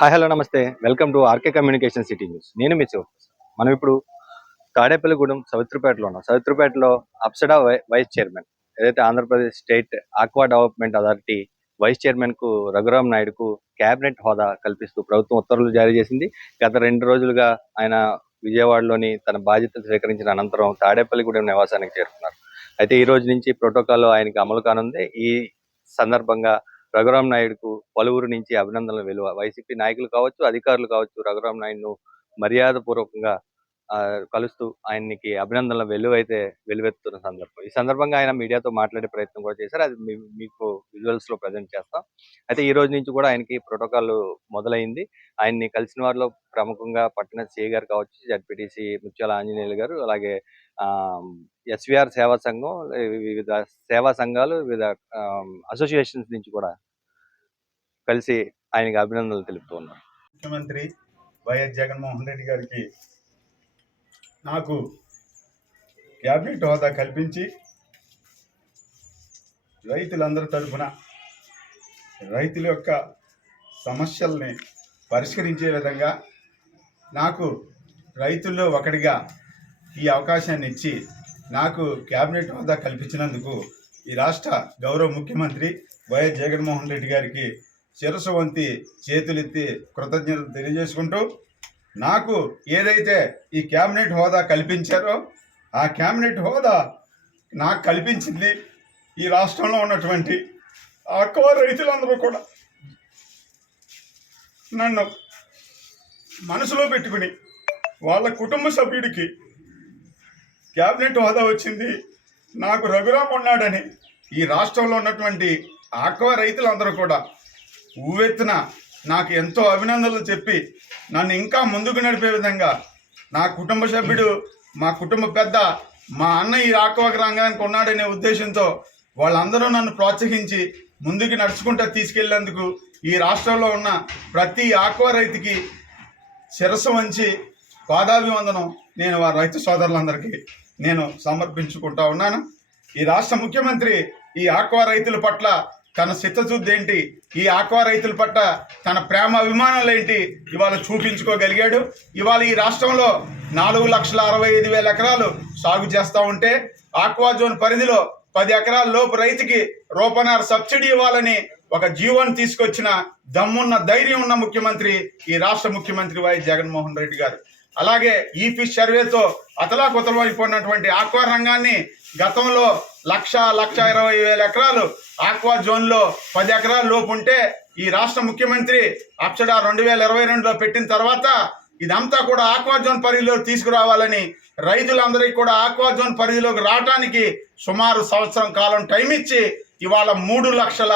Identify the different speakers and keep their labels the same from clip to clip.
Speaker 1: Hi hello నమస్తే. Welcome to RK communication city news. నేను మీ శివ మనం ఇప్పుడు తాడేపల్లిగూడెం సవిత్రిపేటలో ఉన్నాం. సవిత్రిపేటలో అప్సడా వై- వైస్ చైర్మన్ ఏదైతే Andhra Pradesh state aqua development authority vice చైర్మన్కు Raghuram నాయుడుకు క్యాబినెట్ హోదా కల్పిస్తూ ప్రభుత్వం ఉత్తర్వులు జారీ చేసింది. గత రెండు రోజులుగా ఆయన విజయవాడలోని తన బాధ్యతలు స్వీకరించిన అనంతరం తాడేపల్లిగూడెం నివాసానికి చేరుకున్నారు. అయితే ఈ రోజు నుంచి ప్రోటోకాల్ ఆయనకి అమలు కానుంది. ఈ సందర్భంగా రఘురామ్ నాయుడుకు పలువురు నుంచి అభినందనలు వెలువ. వైసీపీ నాయకులు కావచ్చు అధికారులు కావచ్చు రఘురామ్ నాయుడును మర్యాదపూర్వకంగా ఆ, కలుస్తూ ఆయనకి అభినందనల వెలువైతే వెలువెత్తుతున్న సందర్భం. ఈ సందర్భంగా ఆయన మీడియాతో మాట్లాడే ప్రయత్నం కూడా చేశారు. అది మీకు విజువల్స్లో ప్రజెంట్ చేస్తాం. అయితే ఈ రోజు నుంచి కూడా ఆయనకి ప్రోటోకాల్ మొదలైంది. ఆయన్ని కలిసిన వారిలో ప్రముఖంగా పట్టణ సిఏ గారు కావచ్చు జడ్పీటీసీ ముత్యాల ఆంజనేయులు గారు అలాగే ఎస్విఆర్ సేవా సంఘం వివిధ సేవా సంఘాలు వివిధ అసోసియేషన్స్ నుంచి కూడా కలిసి ఆయనకి అభినందనలు తెలుపుతున్నారు
Speaker 2: ముఖ్యమంత్రి వైఎస్ జగన్మోహన్ రెడ్డి గారికి నాకు క్యాబినెట్ హోదా కల్పించి రైతులందరి తరఫున రైతుల యొక్క సమస్యల్ని పరిష్కరించే విధంగా నాకు రైతుల్లో ఒకటిగా ఈ అవకాశాన్ని ఇచ్చి నాకు క్యాబినెట్ హోదా కల్పించినందుకు ఈ రాష్ట్ర గౌరవ ముఖ్యమంత్రి వైఎస్ జగన్మోహన్ రెడ్డి గారికి శిరసు వంతి చేతులెత్తి కృతజ్ఞత తెలియజేసుకుంటూ నాకు ఏదైతే ఈ క్యాబినెట్ హోదా కల్పించారో ఆ క్యాబినెట్ హోదా నాకు కల్పించింది ఈ రాష్ట్రంలో ఉన్నటువంటి అక్కవ రైతులందరూ కూడా. నన్ను మనసులో పెట్టుకుని వాళ్ళ కుటుంబ సభ్యుడికి క్యాబినెట్ హోదా వచ్చింది నాకు రఘురామ్ ఉన్నాడని ఈ రాష్ట్రంలో ఉన్నటువంటి ఆక్వా రైతులందరూ కూడా ఊవెత్తున నాకు ఎంతో అభినందనలు చెప్పి నన్ను ఇంకా ముందుకు నడిపే విధంగా నా కుటుంబ సభ్యుడు మా కుటుంబ పెద్ద మా అన్న ఈ ఆక్వా రంగానికి ఉన్నాడనే ఉద్దేశంతో వాళ్ళందరూ నన్ను ప్రోత్సహించి ముందుకు నడుచుకుంటూ తీసుకెళ్ళేందుకు ఈ రాష్ట్రంలో ఉన్న ప్రతి ఆక్వా రైతుకి శిరస్సు వంచి పాదాభివందనం నేను వారి రైతు సోదరులందరికీ నేను సమర్పించుకుంటా ఉన్నాను. ఈ రాష్ట్ర ముఖ్యమంత్రి ఈ ఆక్వా రైతుల పట్ల తన చిత్తశుద్ధి ఏంటి? ఈ ఆక్వా రైతుల పట్ల తన ప్రేమ అభిమానాలు ఏంటి? ఇవాళ చూపించుకోగలిగాడు. ఇవాళ ఈ రాష్ట్రంలో నాలుగు లక్షల అరవై ఐదు వేల ఎకరాలు సాగు చేస్తూ ఉంటే ఆక్వా జోన్ పరిధిలో పది ఎకరాల లోపు రైతుకి రూపనార సబ్సిడీ ఇవ్వాలని ఒక జీవోని తీసుకొచ్చిన దమ్మున్న ధైర్యం ఉన్న ముఖ్యమంత్రి ఈ రాష్ట్ర ముఖ్యమంత్రి వై జగన్మోహన్ రెడ్డి గారు. అలాగే ఈ ఫిష్ సర్వేతో అతలాకుతలం అయిపోయినటువంటి ఆక్వా రంగాన్ని గతంలో లక్ష లక్ష ఇరవై వేల ఎకరాలు ఆక్వా జోన్లో పది ఎకరాల లోపు ఉంటే ఈ రాష్ట్ర ముఖ్యమంత్రి అప్సడా రెండు వేల ఇరవై రెండులో పెట్టిన తర్వాత ఇదంతా కూడా ఆక్వా జోన్ పరిధిలో తీసుకురావాలని రైతులందరికీ కూడా ఆక్వా జోన్ పరిధిలోకి రావడానికి సుమారు సంవత్సరం కాలం టైం ఇచ్చి ఇవాళ మూడు లక్షల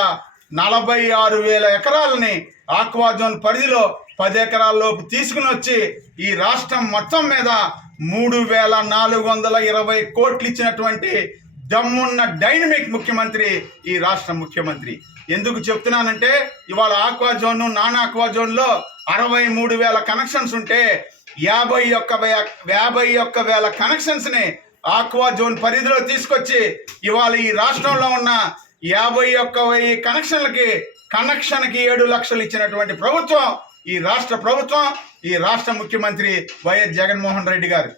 Speaker 2: నలభై ఆరు వేల ఎకరాలని ఆక్వా జోన్ పరిధిలో పది ఎకరాల లోపు తీసుకుని వచ్చి ఈ రాష్ట్రం మొత్తం మీద మూడు వేల నాలుగు వందల ఇరవై కోట్లు ఇచ్చినటువంటి దమ్మున్న డైనమిక్ ముఖ్యమంత్రి ఈ రాష్ట్ర ముఖ్యమంత్రి. ఎందుకు చెప్తున్నానంటే ఇవాళ ఆక్వా జోన్ నాన్ ఆక్వా జోన్లో అరవై మూడు వేల కనెక్షన్స్ ఉంటే యాభై ఒక్క యాభై ఒక్క వేల కనెక్షన్స్ని ఆక్వా జోన్ పరిధిలో తీసుకొచ్చి ఇవాళ ఈ రాష్ట్రంలో ఉన్న యాభై ఒక్క వెయ్యి కనెక్షన్లకి కనెక్షన్కి ఏడు లక్షలు ఇచ్చినటువంటి ప్రభుత్వం ఈ రాష్ట్ర ప్రభుత్వం ఈ రాష్ట్ర ముఖ్యమంత్రి వైఎస్ జగన్మోహన్ రెడ్డి గారు.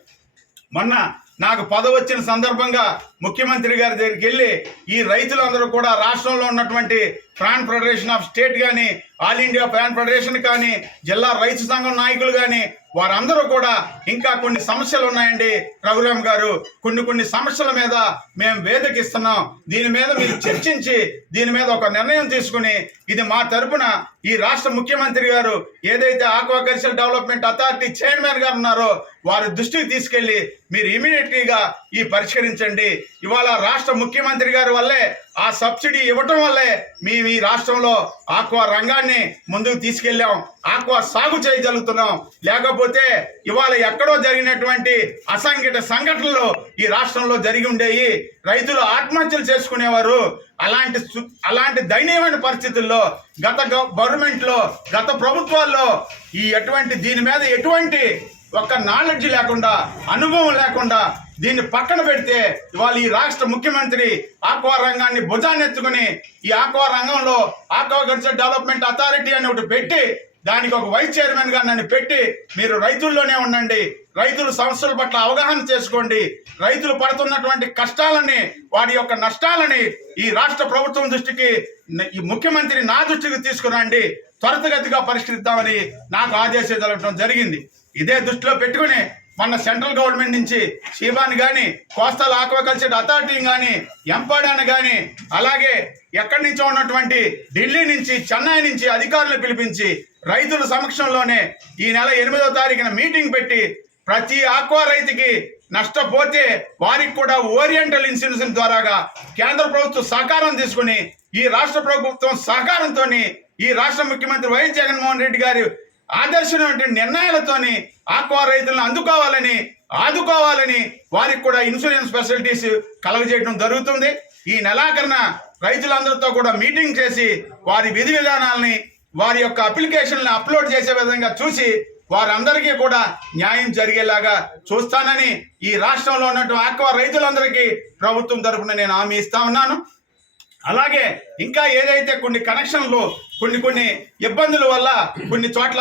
Speaker 2: మొన్న నాకు పదవి వచ్చిన సందర్భంగా ముఖ్యమంత్రి గారి దగ్గరికి వెళ్ళి ఈ రైతులందరూ కూడా రాష్ట్రంలో ఉన్నటువంటి ఫ్రాన్ ఫెడరేషన్ ఆఫ్ స్టేట్ కానీ ఆల్ ఇండియా ఫ్రాన్ ఫెడరేషన్ కానీ జిల్లా రైతు సంఘం నాయకులు కానీ వారందరూ కూడా ఇంకా కొన్ని సమస్యలు ఉన్నాయండి. రఘురామ్ గారు కొన్ని కొన్ని సమస్యల మీద మేము వేదిక ఇస్తున్నాం. దీని మీద మీరు చర్చించి దీని మీద ఒక నిర్ణయం తీసుకుని ఇది మా తరపున ఈ రాష్ట్ర ముఖ్యమంత్రి గారు ఏదైతే ఆక్వాకల్చర్ డెవలప్మెంట్ అథారిటీ చైర్మన్ గారు ఉన్నారో వారి దృష్టికి తీసుకెళ్ళి మీరు ఇమీడియట్లీగా ఈ పరిష్కరించండి. ఇవాళ రాష్ట్ర ముఖ్యమంత్రి గారి వల్లే ఆ సబ్సిడీ ఇవ్వటం వల్లే మీ ఈ రాష్ట్రంలో ఆక్వా రంగాన్ని ముందుకు తీసుకెళ్ళాం. ఆక్వా సాగు చేయగలుగుతున్నాం. లేకపోతే ఇవాళ ఎక్కడో జరిగినటువంటి అసంఘటిత సంఘటనలు ఈ రాష్ట్రంలో జరిగి ఉండేవి రైతులు ఆత్మహత్యలు చేసుకునేవారు. అలాంటి అలాంటి దయనీయమైన పరిస్థితుల్లో గత గవర్నమెంట్లో గత ప్రభుత్వాల్లో ఈ ఎటువంటి దీని మీద ఎటువంటి ఒక్క నాలెడ్జ్ లేకుండా అనుభవం లేకుండా దీన్ని పక్కన పెడితే ఇవాళ ఈ రాష్ట్ర ముఖ్యమంత్రి ఆక్వా రంగాన్ని భుజాన్ని ఎత్తుకుని ఈ ఆక్వా రంగంలో ఆక్వాకల్చర్ డెవలప్మెంట్ అథారిటీ అని ఒకటి పెట్టి దానికి ఒక వైస్ చైర్మన్గా నన్ను పెట్టి మీరు రైతుల్లోనే ఉండండి. రైతుల సమస్యల పట్ల అవగాహన చేసుకోండి. రైతులు పడుతున్నటువంటి కష్టాలని వారి యొక్క నష్టాలని ఈ రాష్ట్ర ప్రభుత్వం దృష్టికి ఈ ముఖ్యమంత్రి నా దృష్టికి తీసుకురండి. త్వరితగతిగా పరిష్కరిద్దామని నాకు ఆదేశాలు జరిగింది. ఇదే దృష్టిలో పెట్టుకుని మన సెంట్రల్ గవర్నమెంట్ నుంచి షీబాన్ కానీ కోస్టల్ ఆక్వాకల్చర్ అథారిటీ కానీ ఎంపాడాను కానీ అలాగే ఎక్కడి నుంచో ఉన్నటువంటి ఢిల్లీ నుంచి చెన్నై నుంచి అధికారులు పిలిపించి రైతుల సమక్షంలోనే ఈ నెల ఎనిమిదవ తారీఖున మీటింగ్ పెట్టి ప్రతి ఆక్వా రైతుకి నష్టపోతే వారికి కూడా ఓరియంటల్ ఇన్సూరెన్స్ ద్వారాగా కేంద్ర ప్రభుత్వం సహకారం తీసుకుని ఈ రాష్ట్ర ప్రభుత్వం సహకారంతో ఈ రాష్ట్ర ముఖ్యమంత్రి వైఎస్ జగన్మోహన్ రెడ్డి గారు ఆదర్శమైన నిర్ణయాలతోని ఆక్వా రైతులను అందుకోవాలని ఆదుకోవాలని వారికి కూడా ఇన్సూరెన్స్ ఫెసిలిటీస్ కలగజేయడం జరుగుతుంది. ఈ నెలాఖరున రైతులందరితో కూడా మీటింగ్ చేసి వారి విధి విధానాలని వారి యొక్క అప్లికేషన్లను అప్లోడ్ చేసే విధంగా చూసి వారందరికీ కూడా న్యాయం జరిగేలాగా చూస్తానని ఈ రాష్ట్రంలో ఉన్నటువంటి ఆక్వా రైతులందరికీ ప్రభుత్వం తరపున నేను హామీ ఇస్తా ఉన్నాను. అలాగే ఇంకా ఏదైతే కొన్ని కనెక్షన్లు కొన్ని కొన్ని ఇబ్బందుల వల్ల కొన్ని చోట్ల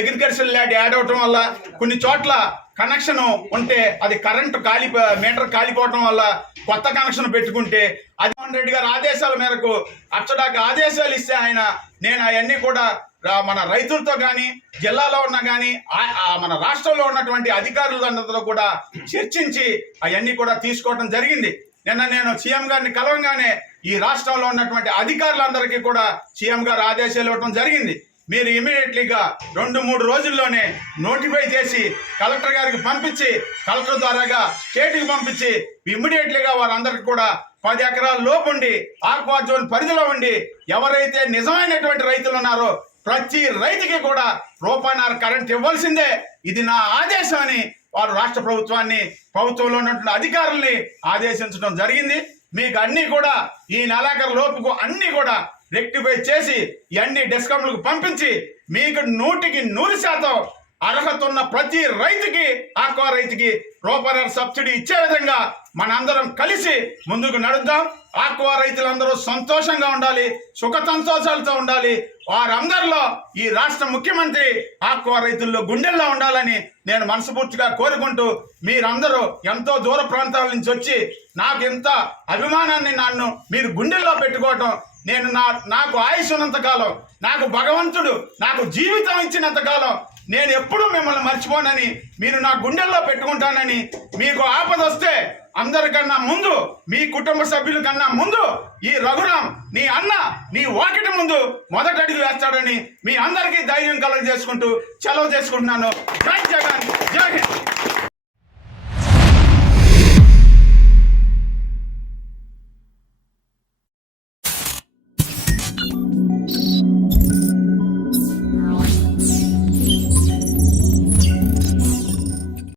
Speaker 2: అగ్రికల్చర్ ల్యాండ్ యాడ్ అవటం వల్ల కొన్ని చోట్ల కనెక్షన్ ఉంటే అది కరెంటు కాలి మీటర్ కాలిపోవటం వల్ల కొత్త కనెక్షన్ పెట్టుకుంటే అజమోహన్ రెడ్డి గారి ఆదేశాల మేరకు అచ్చడాకి ఆదేశాలు ఇస్తే ఆయన నేను అవన్నీ కూడా మన రైతులతో కానీ జిల్లాలో ఉన్న కానీ మన రాష్ట్రంలో ఉన్నటువంటి అధికారులందరితో కూడా చర్చించి అవన్నీ కూడా తీసుకోవడం జరిగింది. నిన్న నేను సీఎం గారిని కలవంగానే ఈ రాష్ట్రంలో ఉన్నటువంటి అధికారులందరికీ కూడా సీఎం గారు ఆదేశాలు ఇవ్వడం జరిగింది. మీరు ఇమీడియట్లీగా రెండు మూడు రోజుల్లోనే నోటిఫై చేసి కలెక్టర్ గారికి పంపించి కలెక్టర్ ద్వారాగా స్టేట్కి పంపించి ఇమీడియట్లీగా వారందరికీ కూడా పది ఎకరాల లోపు ఉండి ఆక్వా జోన్ పరిధిలో ఉండి ఎవరైతే నిజమైనటువంటి రైతులు ఉన్నారో ప్రతి రైతుకి కూడా రూపాయన్నర కరెంట్ ఇవ్వాల్సిందే. ఇది నా ఆదేశం అని వారు రాష్ట్ర ప్రభుత్వాన్ని ప్రభుత్వంలో ఉన్నటువంటి అధికారుల్ని ఆదేశించడం జరిగింది. మీకు అన్ని కూడా ఈ నెలాఖరు లోపుకు అన్ని కూడా రెక్టిఫై చేసి ఇవన్నీ డిస్కౌంట్లకు పంపించి మీకు నూటికి నూరు శాతం అర్హత ఉన్న ప్రతి రైతుకి ఆక్వా రైతుకి రూపాయల సబ్సిడీ ఇచ్చే విధంగా మనందరం కలిసి ముందుకు నడుద్దాం. ఆక్వా రైతులందరూ సంతోషంగా ఉండాలి సుఖ సంతోషాలతో ఉండాలి. వారందరిలో ఈ రాష్ట్ర ముఖ్యమంత్రి ఆక్వా రైతుల్లో గుండెల్లో ఉండాలని నేను మనస్ఫూర్తిగా కోరుకుంటూ మీరందరూ ఎంతో దూర ప్రాంతాల నుంచి వచ్చి నాకు ఎంత అభిమానాన్ని నన్ను మీరు గుండెల్లో పెట్టుకోవటం నేను నా నాకు ఆయుష్ ఉన్నంత కాలం నాకు భగవంతుడు నాకు జీవితం ఇచ్చినంత కాలం నేను ఎప్పుడూ మిమ్మల్ని మర్చిపోనని మీరు నా గుండెల్లో పెట్టుకుంటానని మీకు ఆపద వస్తే అందరికన్నా ముందు మీ కుటుంబ సభ్యుల కన్నా ముందు ఈ రఘురాం నీ అన్న నీ వాకిటి ముందు మొదటి అడుగు వేస్తాడని మీ అందరికీ ధైర్యం కలగజేసుకుంటూ సెలవు చేసుకుంటున్నాను. జై జగన్ జై హింద్.